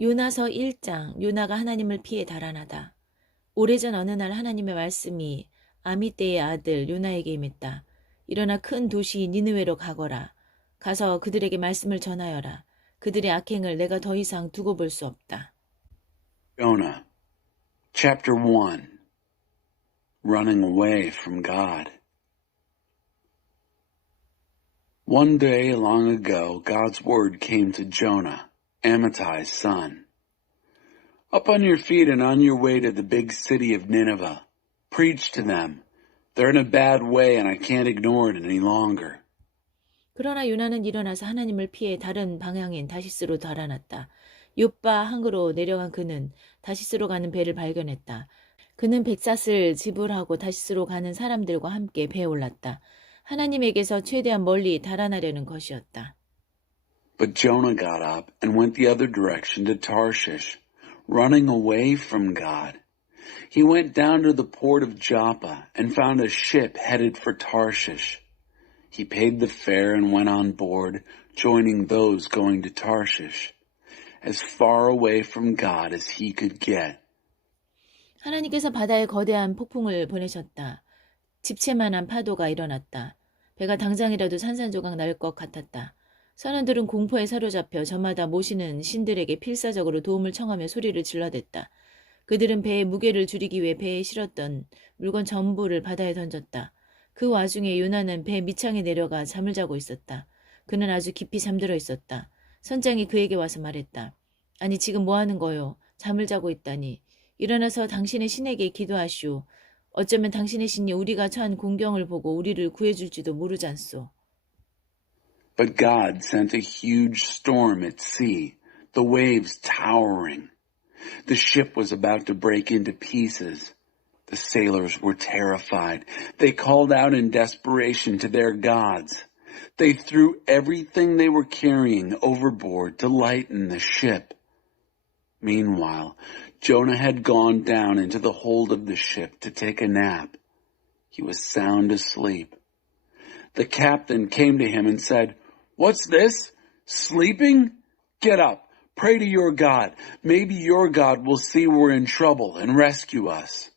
요나서 1장. 요나가 하나님을 피해 달아나다. 오래전 어느 날 하나님의 말씀이 아미떼의 아들 요나에게 임했다. 일어나 큰 도시 니느웨로 가거라. 가서 그들에게 말씀을 전하여라. 그들의 악행을 내가 더 이상 두고 볼 수 없다. Jonah, chapter 1, running away from God. One day long ago, God's word came to Jonah, Amittai's son. Up on your feet and on your way to the big city of Nineveh. Preach to them. They're in a bad way and I can't ignore it any longer. 그러나 요나는 일어나서 하나님을 피해 다른 방향인 다시스로 달아났다. 욥바 항으로 내려간 그는 다시스로 가는 배를 발견했다. 그는 백삿을 지불하고 다시스로 가는 사람들과 함께 배에 올랐다. 하나님에게서 최대한 멀리 달아나려는 것이었다. But Jonah got up and went the other direction to Tarshish, running away from God. He went down to the port of Joppa and found a ship headed for Tarshish. He paid the fare and went on board, joining those going to Tarshish, as far away from God as he could get. 하나님께서 바다에 거대한 폭풍을 보내셨다. 집채만한 파도가 일어났다. 배가 당장이라도 산산조각 날 것 같았다. 선원들은 공포에 사로잡혀 저마다 모시는 신들에게 필사적으로 도움을 청하며 소리를 질러댔다. 그들은 배의 무게를 줄이기 위해 배에 실었던 물건 전부를 바다에 던졌다. 그 와중에 요나는 배 밑창에 내려가 잠을 자고 있었다. 그는 아주 깊이 잠들어 있었다. 선장이 그에게 와서 말했다. 아니 지금 뭐 하는 거요? 잠을 자고 있다니. 일어나서 당신의 신에게 기도하시오. 어쩌면 당신의 신이 우리가 처한 공경을 보고 우리를 구해줄지도 모르잖소. But God sent a huge storm at sea, the waves towering. The ship was about to break into pieces. The sailors were terrified. They called out in desperation to their gods. They threw everything they were carrying overboard to lighten the ship. Meanwhile, Jonah had gone down into the hold of the ship to take a nap. He was sound asleep. The captain came to him and said, "What's this? Sleeping? Get up. Pray to your God. Maybe your God will see we're in trouble and rescue us."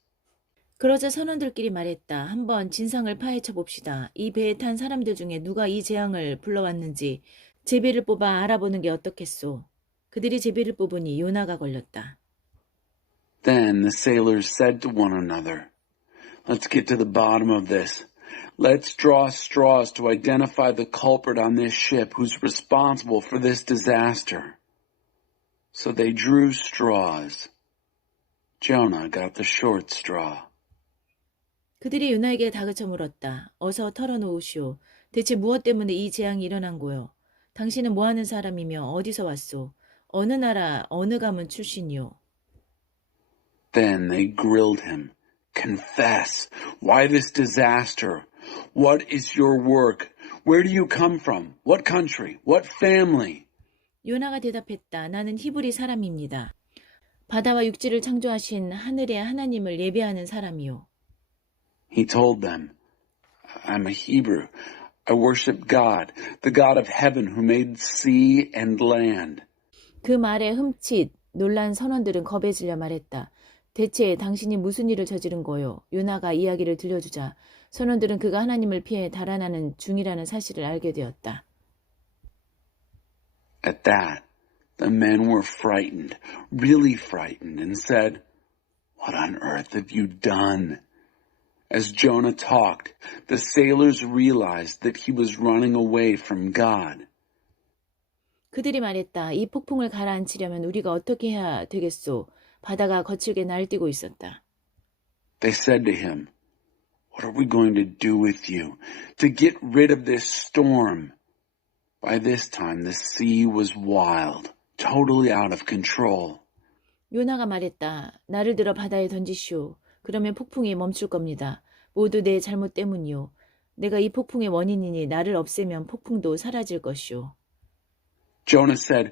그러자 선원들끼리 말했다. 한번 진상을 파헤쳐 봅시다. 이 배에 탄 사람들 중에 누가 이 재앙을 불러왔는지 제비를 뽑아 알아보는 게 어떻겠소. 그들이 제비를 뽑으니 요나가 걸렸다. Then the sailors said to one another, "Let's get to the bottom of this. Let's draw straws to identify the culprit on this ship who's responsible for this disaster." So they drew straws. Jonah got the short straw. 그들이 요나에게 다그쳐 물었다. 어서 털어놓으시오. 대체 무엇 때문에 이 재앙이 일어난 거요? 당신은 뭐하는 사람이며 어디서 왔소? 어느 나라, 어느 가문 출신이요? Then they grilled him. "Confess. Why this disaster? What is your work? Where do you come from? What country? What family?" 요나가 대답했다. 나는 히브리 사람입니다. 바다와 육지를 창조하신 하늘의 하나님을 예배하는 사람이요. He told them, "I'm a Hebrew. I worship God, the God of heaven who made sea and land." 그 말에 흠칫 놀란 선원들은 겁에 질려 말했다. 대체 당신이 무슨 일을 저지른 거요? 요나가 이야기를 들려주자 선원들은 그가 하나님을 피해 달아나는 중이라는 사실을 알게 되었다. At that, the men were frightened, really frightened, and said, "What on earth have you done?" As Jonah talked, the sailors realized that he was running away from God. 그들이 말했다. 이 폭풍을 가라앉히려면 우리가 어떻게 해야 되겠소? 바다가 거칠게 날뛰고 있었다. They said to him, "What are we going to do with you to get rid of this storm?" By this time, the sea was wild, totally out of control. 요나가 말했다. 나를 들어 바다에 던지시오. 그러면 폭풍이 멈출 겁니다. 모두 내 잘못 때문이요. 내가 이 폭풍의 원인이니 나를 없애면 폭풍도 사라질 것이오. Jonah said,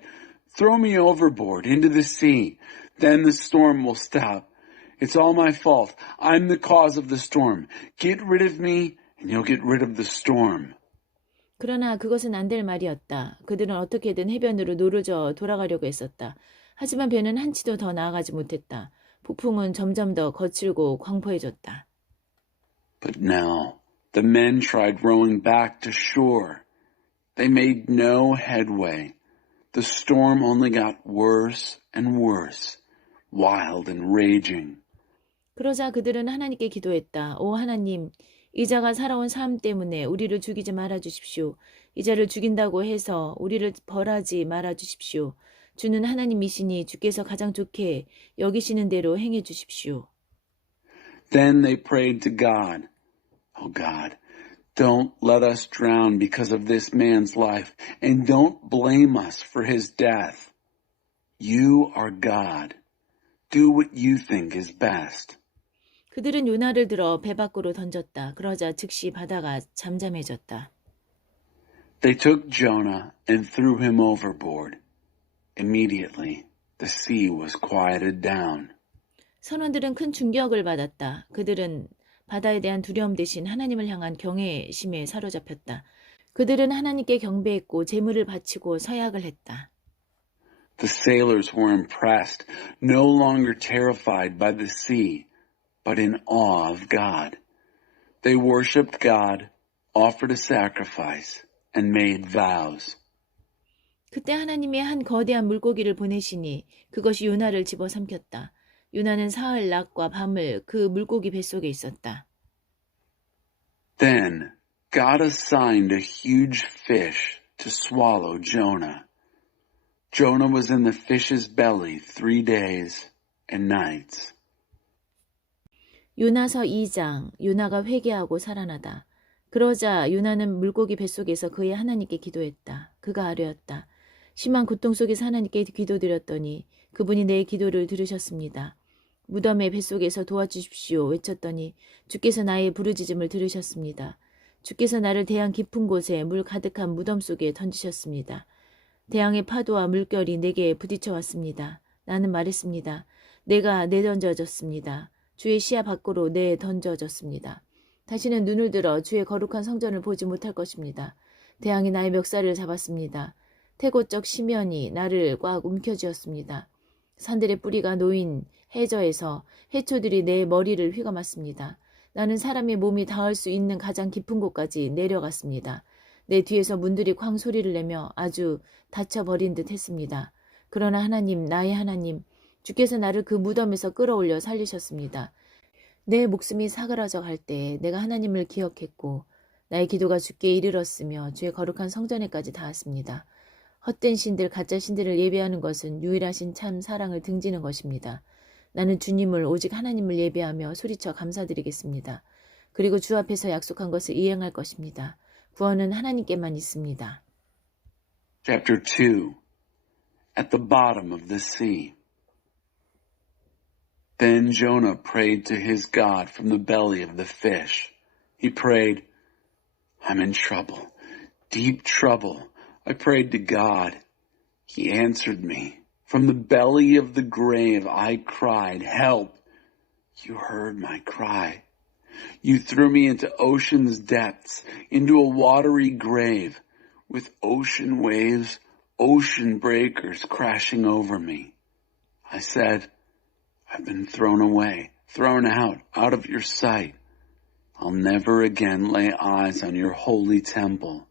"Throw me overboard into the sea. Then the storm will stop. It's all my fault. I'm the cause of the storm. Get rid of me and you'll get rid of the storm." 그러나 그것은 안 될 말이었다. 그들은 어떻게든 해변으로 노르져 돌아가려고 했었다. 하지만 배는 한치도 더 나아가지 못했다. 폭풍은 점점 더 거칠고 광포해졌다. But now the men tried rowing back to shore. They made no headway. The storm only got worse and worse, wild and raging. 그러자 그들은 하나님께 기도했다. 오 하나님, 이 자가 살아온 삶 때문에 우리를 죽이지 말아 주십시오. 이 자를 죽인다고 해서 우리를 벌하지 말아 주십시오. 주는 하나님이시니 주께서 가장 좋게 여기시는 대로 행해 주십시오. Then they prayed to God. Oh God, don't let us drown because of this man's life, and don't blame us for his death. You are God. Do what you think is best. 그들은 요나를 들어 배 밖으로 던졌다. 그러자 즉시 바다가 잠잠해졌다. They took Jonah and threw him overboard. Immediately, the sea was quieted down. 선원들은 큰 충격을 받았다. 그들은 바다에 대한 두려움 대신 하나님을 향한 경외심에 사로잡혔다. 그들은 하나님께 경배했고 제물을 바치고 서약을 했다. The sailors were impressed, no longer terrified by the sea, but in awe of God. They worshiped God, offered a sacrifice, and made vows. 그때 하나님이 한 거대한 물고기를 보내시니 그것이 요나를 집어삼켰다. 요나는 사흘 낮과 밤을 그 물고기 뱃속에 있었다. Then God assigned a huge fish to swallow Jonah. Jonah was in the fish's belly 3 days and nights. 요나서 2장, 요나가 회개하고 살아나다. 그러자 요나는 물고기 뱃속에서 그의 하나님께 기도했다. 그가 아뢰었다. 심한 고통 속에서 하나님께 기도드렸더니 그분이 내 기도를 들으셨습니다. 무덤의 뱃속에서 도와주십시오 외쳤더니 주께서 나의 부르짖음을 들으셨습니다. 주께서 나를 대양 깊은 곳에 물 가득한 무덤 속에 던지셨습니다. 대양의 파도와 물결이 내게 부딪혀 왔습니다. 나는 말했습니다. 내가 내던져졌습니다. 주의 시야 밖으로 내던져졌습니다. 다시는 눈을 들어 주의 거룩한 성전을 보지 못할 것입니다. 대양이 나의 멱살을 잡았습니다. 태고적 심연이 나를 꽉 움켜쥐었습니다. 산들의 뿌리가 놓인 해저에서 해초들이 내 머리를 휘감았습니다. 나는 사람의 몸이 닿을 수 있는 가장 깊은 곳까지 내려갔습니다. 내 뒤에서 문들이 쾅 소리를 내며 아주 닫혀버린 듯 했습니다. 그러나 하나님, 나의 하나님, 주께서 나를 그 무덤에서 끌어올려 살리셨습니다. 내 목숨이 사그라져 갈 때 내가 하나님을 기억했고 나의 기도가 주께 이르렀으며 주의 거룩한 성전에까지 닿았습니다. 헛된 신들, 가짜 신들을 예배하는 것은 유일하신 참 사랑을 등지는 것입니다. 나는 주님을 오직 하나님을 예배하며 소리쳐 감사드리겠습니다. 그리고 주 앞에서 약속한 것을 이행할 것입니다. 구원은 하나님께만 있습니다. Chapter 2. At the bottom of the sea. Then Jonah prayed to his God from the belly of the fish. He prayed, I'm in trouble, deep trouble. I prayed to God. He answered me. From the belly of the grave I cried, help. You heard my cry. You threw me into ocean's depths, into a watery grave, with ocean waves, ocean breakers crashing over me. I said, I've been thrown away, thrown out of your sight. I'll never again lay eyes on your holy temple.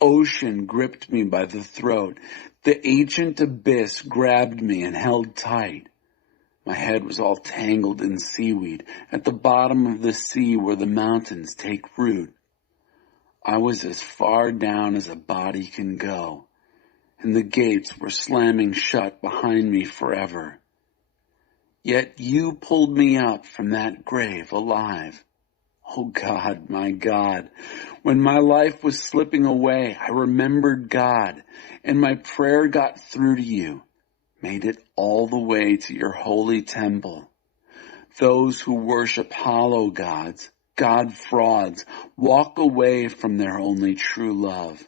Ocean gripped me by the throat. The ancient abyss grabbed me and held tight. My head was all tangled in seaweed at the bottom of the sea where the mountains take root. I was as far down as a body can go, and the gates were slamming shut behind me forever. Yet you pulled me up from that grave alive. Oh God, my God, when my life was slipping away, I remembered God, and my prayer got through to you, made it all the way to your holy temple. Those who worship hollow gods, God frauds, walk away from their only true love.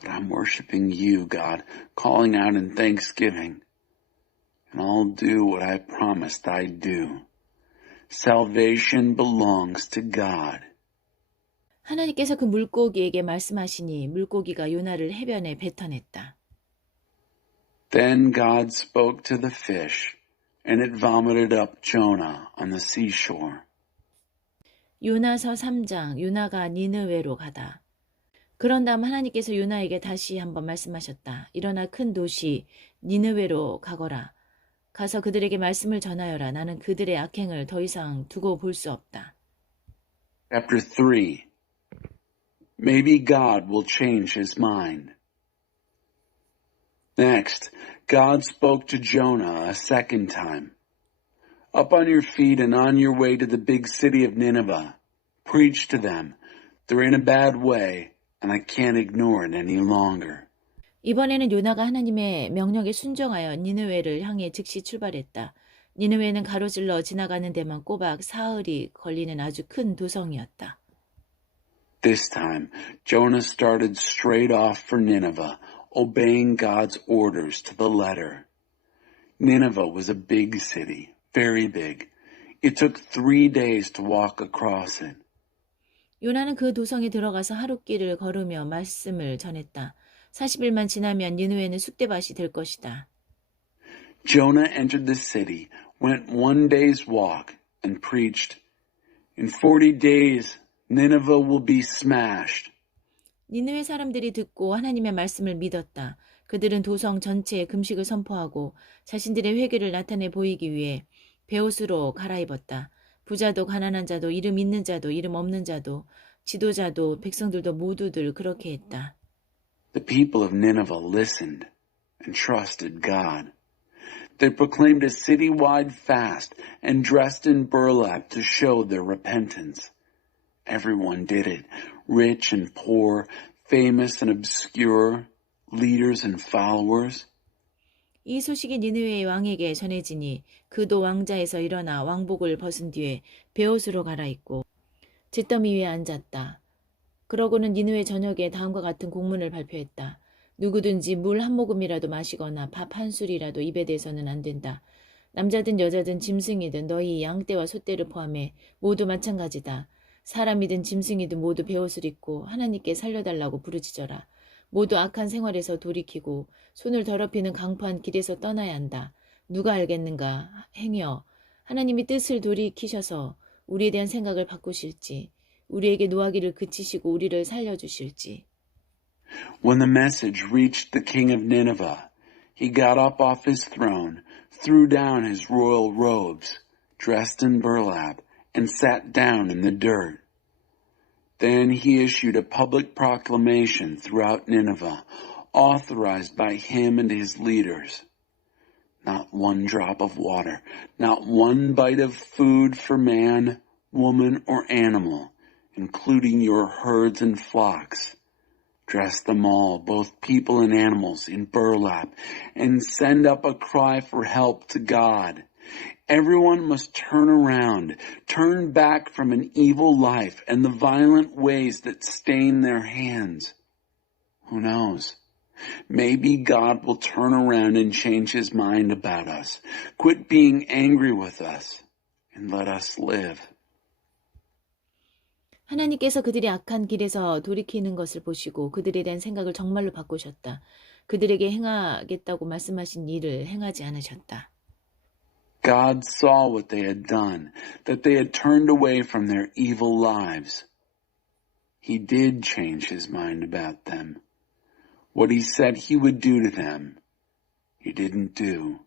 But I'm worshiping you, God, calling out in thanksgiving, and I'll do what I promised I'd do. Salvation belongs to God. 하나님께서 그 물고기에게 말씀하시니 물고기가 요나를 해변에 뱉어냈다. Then God spoke to the fish, and it vomited up Jonah on the seashore. 요나서 3장 요나가 니느웨로 가다. 그런 다음 하나님께서 요나에게 다시 한번 말씀하셨다. 일어나 큰 도시 니느웨로 가거라. 가서 그들에게 말씀을 전하여라. 나는 그들의 악행을 더 이상 두고 볼 수 없다. Chapter 3. Maybe God will change his mind. Next, God spoke to Jonah a second time. Up on your feet and on your way to the big city of Nineveh. Preach to them. They're in a bad way, and I can't ignore it any longer. 이번에는 요나가 하나님의 명령에 순종하여 니느웨를 향해 즉시 출발했다. 니느웨는 가로질러 지나가는 데만 꼬박 사흘이 걸리는 아주 큰 도성이었다. This time, Jonah started straight off for Nineveh, obeying God's orders to the letter. Nineveh was a big city, very big. It took 3 days to walk across it. 요나는 그 도성에 들어가서 하룻길을 걸으며 말씀을 전했다. 40일만 지나면 니느웨는 쑥대밭이 될 것이다. Jonah entered the city, went 1 day's walk, and preached, In 40 days, Nineveh will be smashed. 니느웨 사람들이 듣고 하나님의 말씀을 믿었다. 그들은 도성 전체에 금식을 선포하고 자신들의 회개를 나타내 보이기 위해 베옷으로 갈아입었다. 부자도 가난한 자도 이름 있는 자도 이름 없는 자도 지도자도 백성들도 모두들 그렇게 했다. The people of Nineveh listened and trusted God. They proclaimed a citywide fast and dressed in burlap to show their repentance. Everyone did it, rich and poor, famous and obscure, leaders and followers. 이 소식이 니느웨의 왕에게 전해지니 그도 왕자에서 일어나 왕복을 벗은 뒤에 베옷으로 갈아입고 잿더미 위에 앉았다. 그러고는 니느웨 전역에 다음과 같은 공문을 발표했다. 누구든지 물 한 모금이라도 마시거나 밥 한 술이라도 입에 대서는 안 된다. 남자든 여자든 짐승이든 너희 양떼와 소떼를 포함해 모두 마찬가지다. 사람이든 짐승이든 모두 베옷을 입고 하나님께 살려달라고 부르짖어라. 모두 악한 생활에서 돌이키고 손을 더럽히는 강포한 길에서 떠나야 한다. 누가 알겠는가? 행여 하나님이 뜻을 돌이키셔서 우리에 대한 생각을 바꾸실지 우리에게 노하기를 그치시고 우리를 살려주실지. When the message reached the king of Nineveh, he got up off his throne, threw down his royal robes, dressed in burlap, and sat down in the dirt. Then he issued a public proclamation throughout Nineveh, authorized by him and his leaders. Not one drop of water, not one bite of food for man, woman, or animal, including your herds and flocks. Dress them all, both people and animals, in burlap, and send up a cry for help to God. Everyone must turn around, turn back from an evil life and the violent ways that stain their hands. Who knows? Maybe God will turn around and change his mind about us, quit being angry with us, and let us live. 하나님께서 그들이 악한 길에서 돌이키는 것을 보시고 그들에 대한 생각을 정말로 바꾸셨다. 그들에게 행하겠다고 말씀하신 일을 행하지 않으셨다. God saw what they had done, that they had turned away from their evil lives. He did change his mind about them. What he said he would do to them, he didn't do.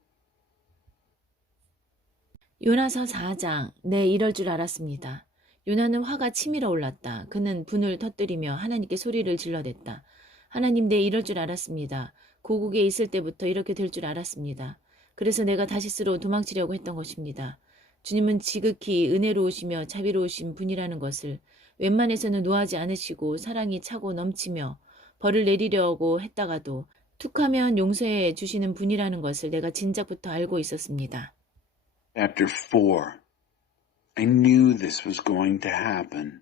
요나서 4장, 네, 이럴 줄 알았습니다. 요나는 화가 치밀어 올랐다. 그는 분을 터뜨리며 하나님께 소리를 질러댔다. 하나님, 네, 이럴 줄 알았습니다. 고국에 있을 때부터 이렇게 될 줄 알았습니다. 그래서 내가 다시스로 도망치려고 했던 것입니다. 주님은 지극히 은혜로우시며 자비로우신 분이라는 것을 웬만해서는 노하지 않으시고 사랑이 차고 넘치며 벌을 내리려고 했다가도 툭하면 용서해 주시는 분이라는 것을 내가 진작부터 알고 있었습니다. Chapter 4. I knew this was going to happen.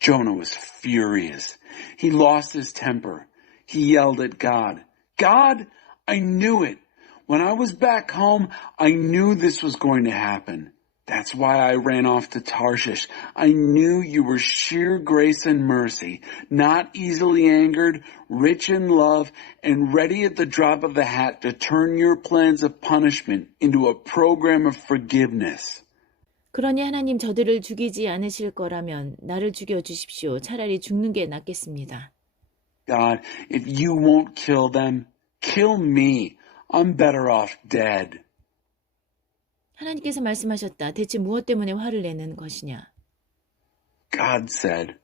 Jonah was furious. He lost his temper. He yelled at God. God, I knew it. When I was back home, I knew this was going to happen. That's why I ran off to Tarshish. I knew you were sheer grace and mercy, not easily angered, rich in love, and ready at the drop of a hat to turn your plans of punishment into a program of forgiveness. 그러니 하나님 저들을 죽이지 않으실 거라면 나를 죽여 주십시오. 차라리 죽는 게 낫겠습니다. God, if you won't kill them, kill me. I'm better off dead. 하나님께서 말씀하셨다. 대체 무엇 때문에 화를 내는 것이냐? God said,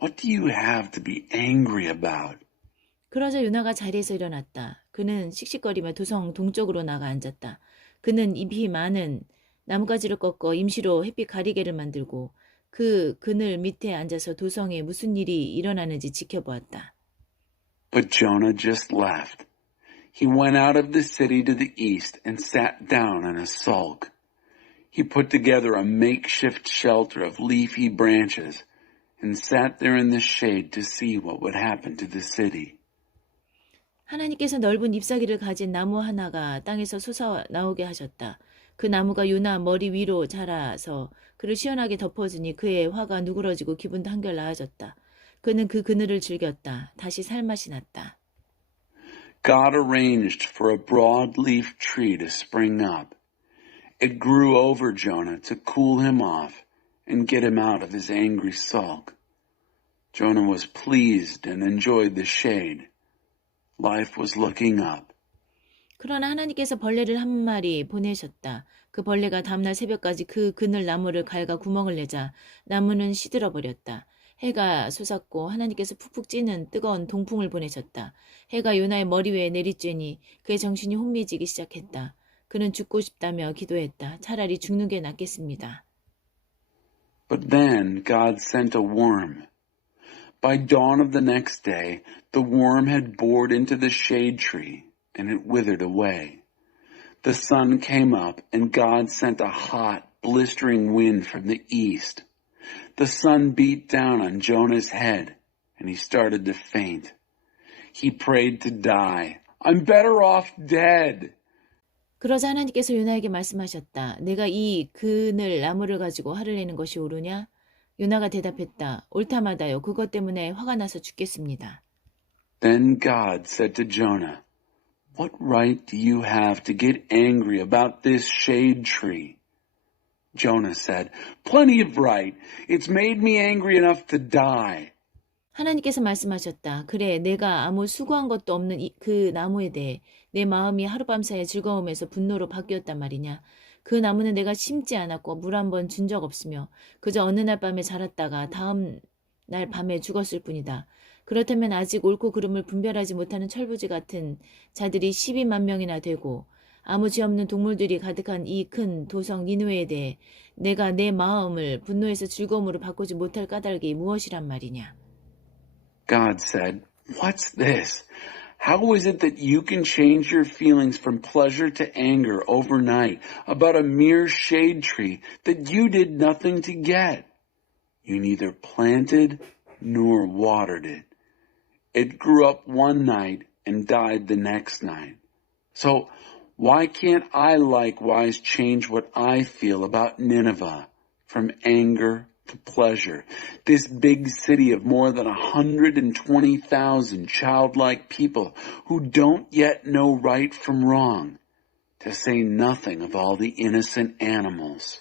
What do you have to be angry about? 그러자 요나가 자리에서 일어났다. 그는 씩씩거리며 도성 동쪽으로 나가 앉았다. 그는 잎이 많은 나뭇가지를 꺾어 임시로 햇빛 가리개를 만들고 그 그늘 밑에 앉아서 도성에 무슨 일이 일어나는지 지켜보았다. But Jonah just left. He went out of the city to the east and sat down in a sulk. He put together a makeshift shelter of leafy branches and sat there in the shade to see what would happen to the city. 하나님께서 넓은 잎사귀를 가진 나무 하나가 땅에서 솟아나오게 하셨다. 그 나무가 요나 머리 위로 자라서 그를 시원하게 덮어주니 그의 화가 누그러지고 기분도 한결 나아졌다. 그는 그 그늘을 즐겼다. 다시 살맛이 났다. God arranged for a broadleaf tree to spring up. It grew over Jonah to cool him off and get him out of his angry sulk. Jonah was pleased and enjoyed the shade. Life was looking up. 그러나 하나님께서 벌레를 한 마리 보내셨다. 그 벌레가 다음날 새벽까지 그 그늘 나무를 갉아 구멍을 내자 나무는 시들어 버렸다. 해가 솟았고 하나님께서 푹푹 찌는 뜨거운 동풍을 보내셨다. 해가 요나의 머리 위에 내리쬐니 그의 정신이 혼미해지기 시작했다. 그는 죽고 싶다며 기도했다. 차라리 죽는 게 낫겠습니다. But then God sent a worm. By dawn of the next day, the worm had bored into the shade tree, and it withered away. The sun came up, and God sent a hot, blistering wind from the east. The sun beat down on Jonah's head, and he started to faint. He prayed to die. I'm better off dead. 그러자 하나님께서 요나에게 말씀하셨다. 내가 이 그늘 나무를 가지고 화를 내는 것이 옳으냐? 요나가 대답했다. 옳다마다요. 그것 때문에 화가 나서 죽겠습니다. Then God said to Jonah, What right do you have to get angry about this shade tree? Jonah said, Plenty of right. It's made me angry enough to die. 하나님께서 말씀하셨다. 그래, 내가 아무 수고한 것도 없는 그 나무에 대해 내 마음이 하룻밤 사이에 즐거움에서 분노로 바뀌었단 말이냐. 그 나무는 내가 심지 않았고 물 한 번 준 적 없으며 그저 어느 날 밤에 자랐다가 다음 날 밤에 죽었을 뿐이다. 그렇다면 아직 옳고 그름을 분별하지 못하는 철부지 같은 자들이 12만 명이나 되고 아무 죄 없는 동물들이 가득한 이 큰 도성 니느웨에 대해 내가 내 마음을 분노에서 즐거움으로 바꾸지 못할 까닭이 무엇이란 말이냐. God said, What's this? How is it that you can change your feelings from pleasure to anger overnight about a mere shade tree that you did nothing to get? You neither planted nor watered it. It grew up one night and died the next night. So why can't I likewise change what I feel about Nineveh from anger to pleasure? This big city of more than 120,000 childlike people who don't yet know right from wrong, to say nothing of all the innocent animals.